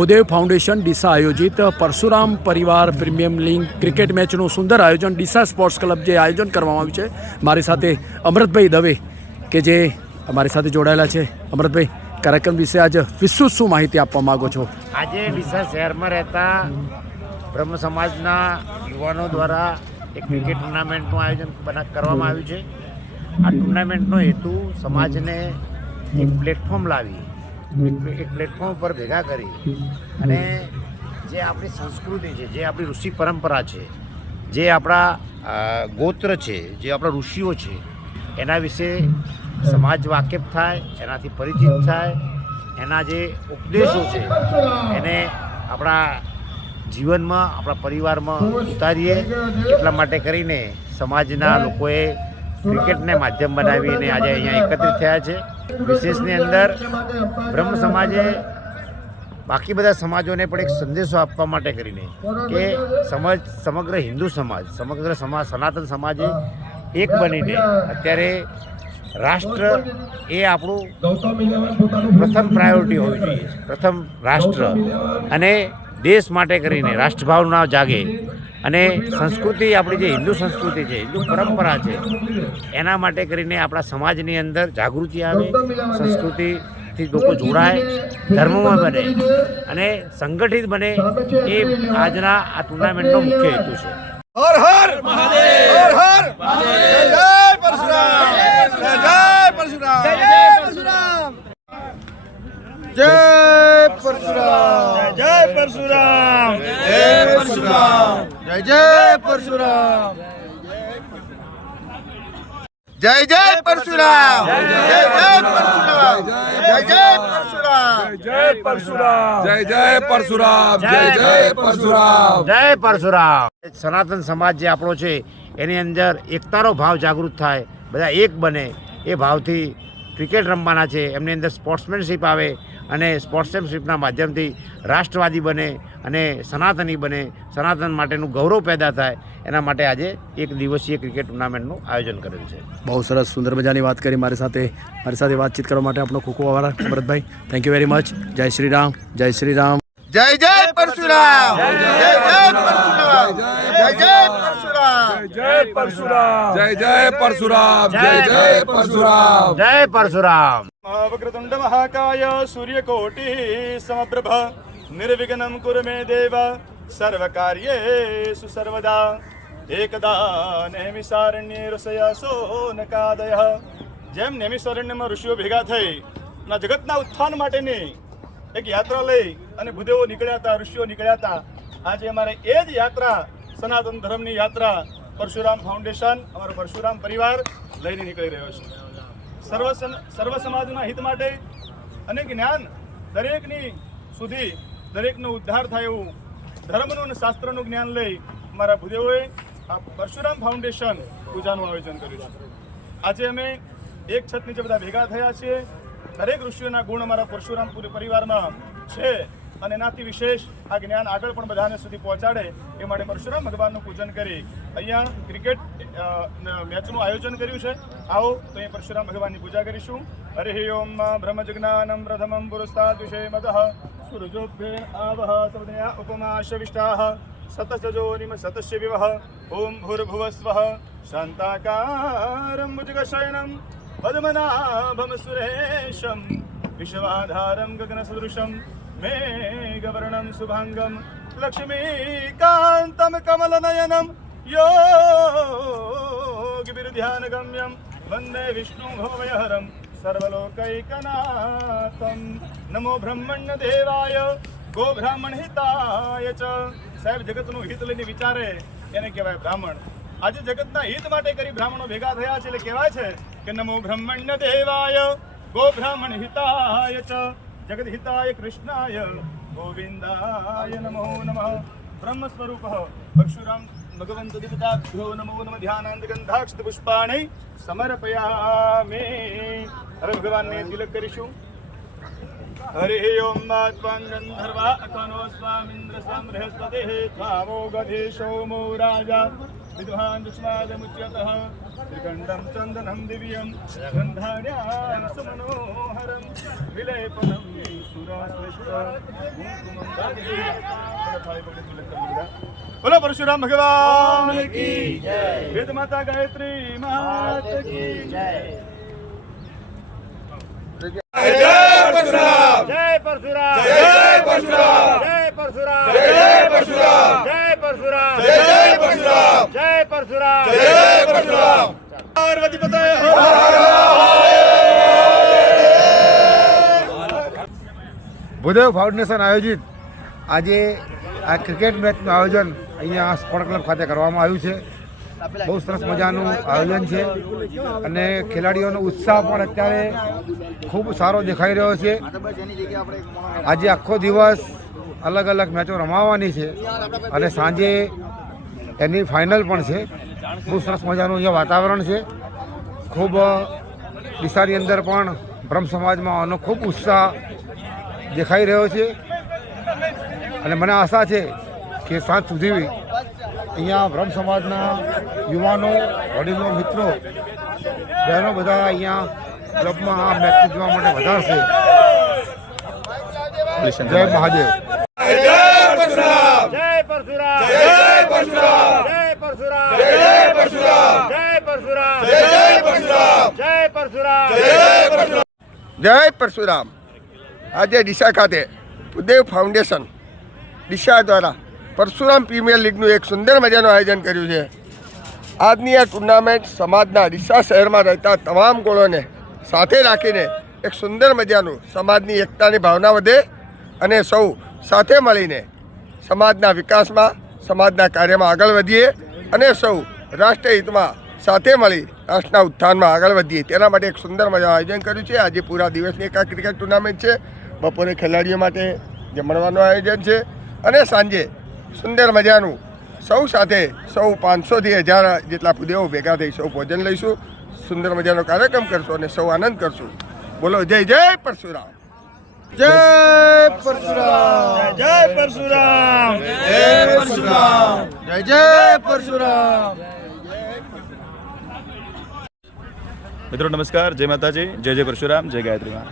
Bhudev foundation Deesa આયોજિત પરશુરામ પરિવાર premium league cricket મેચનું સુંદર આયોજન ડીસા સ્પોર્ટ્સ ક્લબ જે આયોજન કરવામાં આવ્યું છે. મારી સાથે અમૃતભાઈ દવે કે જે અમારી સાથે જોડાયેલા છે. અમૃતભાઈ, કાર્યક્રમ વિશે આજે વિસ્તૃત શું માહિતી આપવા માગો છો? આજે ડીસા શહેરમાં રહેતા બ્રહ્મ સમાજના યુવાનો દ્વારા એક ક્રિકેટ ટુર્નામેન્ટનું આયોજન કરવામાં આવ્યું છે. આ ટુર્નામેન્ટનો હેતુ સમાજને એક પ્લેટફોર્મ લાવી, એક પ્લેટફોર્મ પર ભેગા કરી અને જે આપણી સંસ્કૃતિ છે, જે આપણી ઋષિ પરંપરા છે, જે આપણા ગોત્ર છે, જે આપણા ઋષિઓ છે, એના વિશે સમાજ વાકેફ થાય, એનાથી પરિચિત થાય, એના જે ઉપદેશો છે એને આપણા જીવનમાં, આપણા પરિવારમાં ઉતારીએ. એટલા માટે કરીને સમાજના લોકોએ ક્રિકેટને માધ્યમ બનાવીને આજે અહીંયા એકત્રિત થયા છે. વિશેષની અંદર બ્રહ્મ સમાજે બાકી બધા સમાજોને પણ એક સંદેશો આપવા માટે કરીને કે સમગ્ર હિન્દુ સમાજ, સમગ્ર સમાજ, સનાતન સમાજે એક બનીને અત્યારે રાષ્ટ્ર એ આપણું પ્રથમ પ્રાયોરિટી હોવી જોઈએ. પ્રથમ રાષ્ટ્ર અને દેશ માટે કરીને રાષ્ટ્રભાવના જાગે અને સંસ્કૃતિ, આપણી જે હિન્દુ સંસ્કૃતિ છે, હિન્દુ પરંપરા છે, એના માટે કરીને આપણા સમાજની અંદર જાગૃતિ આવે, સંસ્કૃતિથી લોકો જોડાય, ધર્મમાં બને અને સંગઠિત બને. એ આજના આ ટુર્નામેન્ટનો મુખ્ય હેતુ છે. હર હર મહાદેવ, હર હર મહાદેવ, જય પરશુરામ, જય પરશુરામ, જય પરશુરામ, જય પરશુરામ, જય પરશુરામ, જય પરશુરામ, જય પરશુરામ, જય જય પરશુરામ, જય જય પરશુરામ, જય જય પરશુરામ, જય પરશુરામ, જય જય પરશુરામ, જય જય પરશુરામ, જય પરશુરામ. સનાતન સમાજ જે આપણો છે એની અંદર એકતાનો ભાવ જાગૃત થાય, બધા એક બને, એ ભાવથી ક્રિકેટ રમવાના છે. એમની અંદર સ્પોર્ટ્સમેનશીપ આવે અને સ્પોર્ટ્સમેનશીપના માધ્યમથી રાષ્ટ્રવાદી બને અને સનાતની બને, સનાતન માટેનું ગૌરવ પેદા થાય. એના માટે આજે એક દિવસીય ક્રિકેટ ટુર્નામેન્ટનું આયોજન કરેલ છે. બહુ સરસ, સુંદર મજાની વાત કરી. મારી સાથે વાતચીત કરવા માટે આપનો ખૂબ ખૂબ આભાર Amritbhai. Thank you very much. જય શ્રી રામ, જય શ્રી રામ, જય જય પરશુરામ, જય જય પરશુરામ, જય જય પરશુરામ, જય પરશુરામ, જય જય પરશુરામ, જય જય પરશુરામ, જય પરશુરામ. વક્રતુંડ મહાકાય સૂર્યકોટિ સમપ્રભ નિર્વિઘ્નમ કુરુ મે દેવ સર્વકાર્યેષુ સર્વદા એકદા નેમિષારણ્યે ઋષયસો નકાદય. જેમ નેમિષારણ્યમાં ઋષિઓ ભેગા થઈ ના જગતના ઉત્થાન માટેની એક યાત્રા લઈ અને ભૂદેવો નીકળ્યા હતા, ઋષિઓ નીકળ્યા હતા. આજે અમારે એ જ યાત્રા, સનાતન ધર્મની યાત્રા, પરશુરામ ફાઉન્ડેશન, અમારો પરશુરામ પરિવાર લઈને નીકળી રહ્યો છે. સર્વ સમાજના હિત માટે અને જ્ઞાન દરેકની સુધી, દરેકનો ઉદ્ધાર થાય એવું ધર્મનું અને શાસ્ત્રનું જ્ઞાન લઈ અમારા ભૂદેવોએ આ પરશુરામ ફાઉન્ડેશન પૂજાનું આયોજન કર્યું છે. આજે અમે એક છત નીચે બધા ભેગા થયા છીએ. દરેક ઋષિઓના ગુણ અમારા પરશુરામ પરિવારમાં છે અને એનાથી વિશેષ આ જ્ઞાન આગળ પણ બધાને સુધી પહોંચાડે એ માટે પરશુરામ ભગવાનનું પૂજન કરી અહીંયા ક્રિકેટ મેચનું આયોજન કર્યું છે. આવો તો અહીંયા પરશુરામ ભગવાનની પૂજા કરીશું. હરિ ઓમ બ્રહ્મજ્ઞાનમ પ્રથમમ પુરસ્તાદ વિષય મદઃ સૂરજોભ્ય આવહ સવદયા ઉપમાશવિષ્ટાઃ સતસજો નિમ સતસ્ય વિવહ ઓમ ભૂર્ભુવસ્વઃ શાંતાકારમ ભુજગશયનમ પદ્મનાભમ સુરેશમ વિશ્વાધારમ ગગનસદૃશમ મેઘવર્ણમ શુભાંગમ લક્ષ્મીકાંતમ કમલનયનમ યોગિર્ધ્યાનગમ્યમ વંદે વિષ્ણુ ભવયહરમ સર્વલોકૈકનાથમ. નમો બ્રહ્મણ્ય દેવાય ગો બ્રાહ્મણ હિતાય ચ. સાહેબ, જગતનું હિત લઈને વિચારે એને કહેવાય બ્રાહ્મણ. આજે જગતના હિત માટે કરી બ્રાહ્મણો ભેગા થયા છે એટલે કહેવાય છે કે નમો બ્રહ્મણ્ય દેવાય ગો બ્રાહ્મણ હિતાય ચ. જગત હિતાય કૃષ્ણાય ગોવિંદાય નમો નમઃ. બ્રહ્મ સ્વરૂપ પરશુરામ ભગવંત દેવતાભ્યો નમો નમઃ. ધ્યાનાંત ગંધાક્ષ પુષ્પાણિ સમર્પયામિ. હવે ભગવાનને તિલક કરીશું. હરિ ઓમ ત્વં ગંધર્વા અકનો સ્વામિન્દ્ર સમ બૃહસ્પતિઃ ત્વામો ગધે સોમો રાજા विद्वान् दुष्मादमुच्यतः त्रिकण्डं चन्दनं दिव्यं गन्धाढ्यां सुमनोहरं विलेपनं सुराश्रेष्ठ कुङ्कुमं बोलो परशुराम भगवान की जय। वेद माता गायत्री माता की जय। जय परशुराम जय परशुराम जय परशुराम जय परशुराम जय परशुराम जय परशुराम जय परशुराम जय परशुराम जय परशुराम पार्वती पते ભૂદેવ ફાઉન્ડેશન આયોજિત આજે આ ક્રિકેટ મેચનું આયોજન અહીંયા સ્પોર્ટ ક્લબ ખાતે કરવામાં આવ્યું છે. બહુ સરસ મજાનું આયોજન છે અને ખેલાડીઓનો ઉત્સાહ પણ અત્યારે ખૂબ સારો દેખાઈ રહ્યો છે. આજે આખો દિવસ અલગ અલગ મેચો રમાવાની છે અને સાંજે એની ફાઇનલ પણ છે. બહુ સરસ મજાનું અહીંયા વાતાવરણ છે. ખૂબ ડીસાની અંદર પણ બ્રહ્મ સમાજમાં આનો ખૂબ ઉત્સાહ દેખાઈ રહ્યો છે અને મને આશા છે કે સાંજ સુધી અહીંયા બ્રહ્મ સમાજના યુવાનો વડીલો મિત્રો બહેનો બધા અહીંયા ક્લબમાં આ મેચ જોવા માટે વધારશે. જય મહાદેવ. जय परशुराम जय परशुराम जय परशुराम जय परशुराम जय परशुराम जय परशुराम जय परशुराम जय परशुराम जय परशुराम જય પરશુરામ. આજે ડીસા ખાતે ભૂદેવ ફાઉન્ડેશન ડીસા દ્વારા પરશુરામ પ્રીમિયર લીગનું એક સુંદર મજાનું આયોજન કર્યું છે. આજની આ ટુર્નામેન્ટ સમાજના ડીસા શહેરમાં રહેતા તમામ ગુણોને સાથે રાખીને એક સુંદર મજાનું સમાજની એકતાની ભાવના વધે અને સૌ સાથે મળીને સમાજના વિકાસમાં સમાજના કાર્યમાં આગળ વધીએ અને સૌ રાષ્ટ્રહિતમાં સાથે મળી રાષ્ટ્રના ઉત્થાનમાં આગળ વધીએ તેના માટે એક સુંદર મજાનું આયોજન કર્યું છે. આજે પૂરા દિવસની એક આ ક્રિકેટ ટુર્નામેન્ટ છે. બપોરે ખેલાડીઓ માટે જમણવાનું આયોજન છે અને સાંજે સુંદર મજાનું સૌ સાથે સૌ 500થી 1000 જેટલા ભૂદેવો ભેગા થઈ સૌ ભોજન લઈશું. સુંદર મજાનો કાર્યક્રમ કરશું અને સૌ આનંદ કરશું. બોલો જય જય પરશુરામ. જય પરશુરામ. जय परशुराम जय परशुराम જય જય પરશુરામ. મિત્રો નમસ્કાર, જય માતાજી, જય જય પરશુરામ, જય ગાયત્રી માં.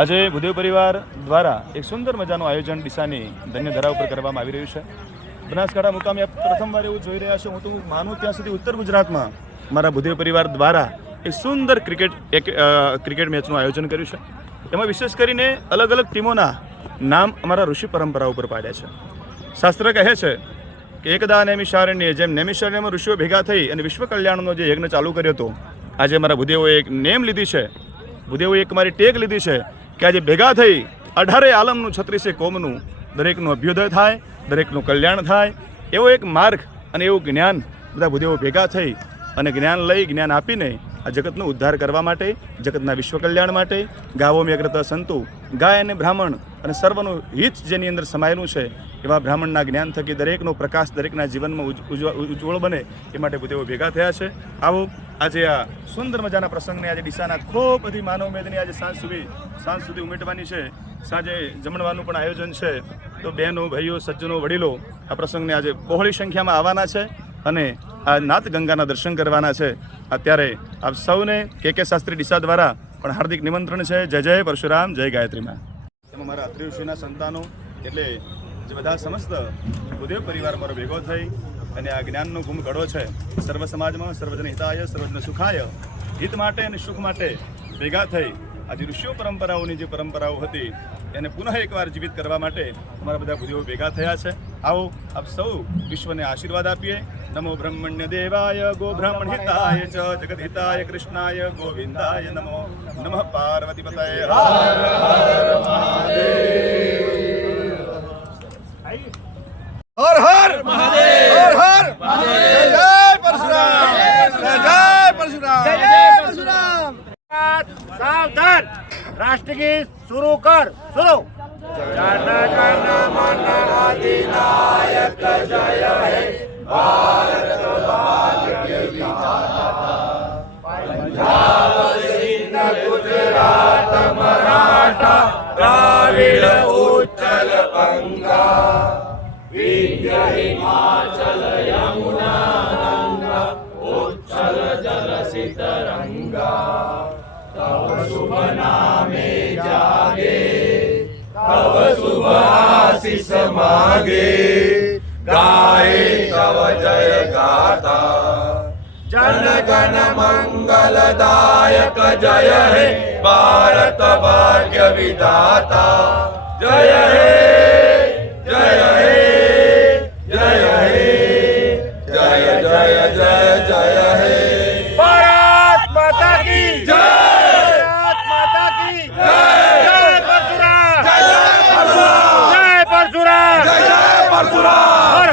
આજે ભૂદેવ પરિવાર દ્વારા એક સુંદર મજાનું આયોજન ડીસાની ધન્ય ધરા ઉપર કરવામાં આવી રહ્યું છે. બનાસકાંઠા મુકામે પ્રથમવાર એવું જોઈ રહ્યા છે. હું તો માનું ત્યાં સુધી ઉત્તર ગુજરાતમાં મારા ભૂદેવ પરિવાર દ્વારા એક સુંદર ક્રિકેટ મેચનું આયોજન કર્યું છે. એમાં વિશેષ કરીને અલગ અલગ ટીમોના નામ અમારા ઋષિ પરંપરા ઉપર પાડ્યા છે. શાસ્ત્ર કહે છે કે એકદા નૈમિષારણ્ય, જેમ નૈમિષારણ્યમાં ઋષિઓ ભેગા થઈ અને વિશ્વ કલ્યાણનો જે યજ્ઞ ચાલુ કર્યો હતો, આજે મારા ભૂદેવોએ એક નેમ લીધી છે, ભૂદેવોએ એક મારી ટેક લીધી છે કે આજે ભેગા થઈ 18 આલમનું 36 કોમનું દરેકનું અભ્યુદય થાય, દરેકનું કલ્યાણ થાય, એવો એક માર્ગ અને એવું જ્ઞાન બધા ભૂદેવો ભેગા થઈ અને જ્ઞાન લઈ, જ્ઞાન આપીને આ જગતનો ઉદ્ધાર કરવા માટે, જગતના વિશ્વ કલ્યાણ માટે ગાવો મેગ્રત સંતુ, ગાય અને બ્રાહ્મણ અને સર્વનું હિત જેની અંદર સમાયેલું છે એવા બ્રાહ્મણના જ્ઞાન થકી દરેકનો પ્રકાશ દરેકના જીવનમાં ઉજ્જવળ બને એ માટે ભૂદેવો ભેગા થયા છે. આવો આજે આ સુંદર મજાના પ્રસંગને આજે ડીસાના ખૂબ બધી માનવ મેદની આજે સાંજ સુધી ઉમેટવાની છે. સાંજે જમણવાનું પણ આયોજન છે. તો બહેનો, ભાઈઓ, સજ્જનો, વડીલો આ પ્રસંગને આજે બહોળી સંખ્યામાં આવવાના છે અને આ નાથ ગંગાના દર્શન કરવાના છે. અત્યારે આપ સૌને કે શાસ્ત્રી ડીસા દ્વારા પણ હાર્દિક નિમંત્રણ છે. જય જય પરશુરામ, જય ગાયત્રીમાં. એમાં મારા અત્રિઋષિના સંતાનો એટલે જે બધા સમસ્ત ભૂદેવ પરિવાર મારો ભેગો થઈ અને આ જ્ઞાનનો ગુમ ઘડો છે સર્વ સમાજમાં સર્વજન હિતાય સર્વજન સુખાય હિત માટે અને સુખ માટે ભેગા થઈ આજે ઋષિઓ પરંપરાઓની જે પરંપરાઓ હતી એને પુનઃ એકવાર જીવિત કરવા માટે અમારા બધા ભૂદેવો ભેગા થયા છે. આવો આપ સૌ વિશ્વને આશીર્વાદ આપીએ. નમો બ્રહ્મણ્ય દેવાય ગો બ્રાહ્મણ હિતાય ચ જગત હિતાય કૃષ્ણાય ગોવિંદાય નમો નમઃ. પાર્વતી પતય હર હર મહાદેવ. હર હર મહાદેવ. જય પરશુરામ, જય પરશુરામ, જય પરશુરામ. सावधान, राष्ट्रगीत शुरू कर. शुरू. जन गण मन अधिनायक जय हे भारत भाग्य विधाता. पंजाब सिंध गुजरात मराठा द्राविड़ उत्कल गंगा विंध्य हिमाचल यमुना आशीष मागे गाए तव जय गाता जन गण मंगलदायक जय हे भारत भाग्य विधाता जय हे जय हे जय हे जय जय जय जय हे भारत माता की जय भारत माता की जय जय परशुराम जय जय परशुराम जय परशुराम जय जय परशुराम हर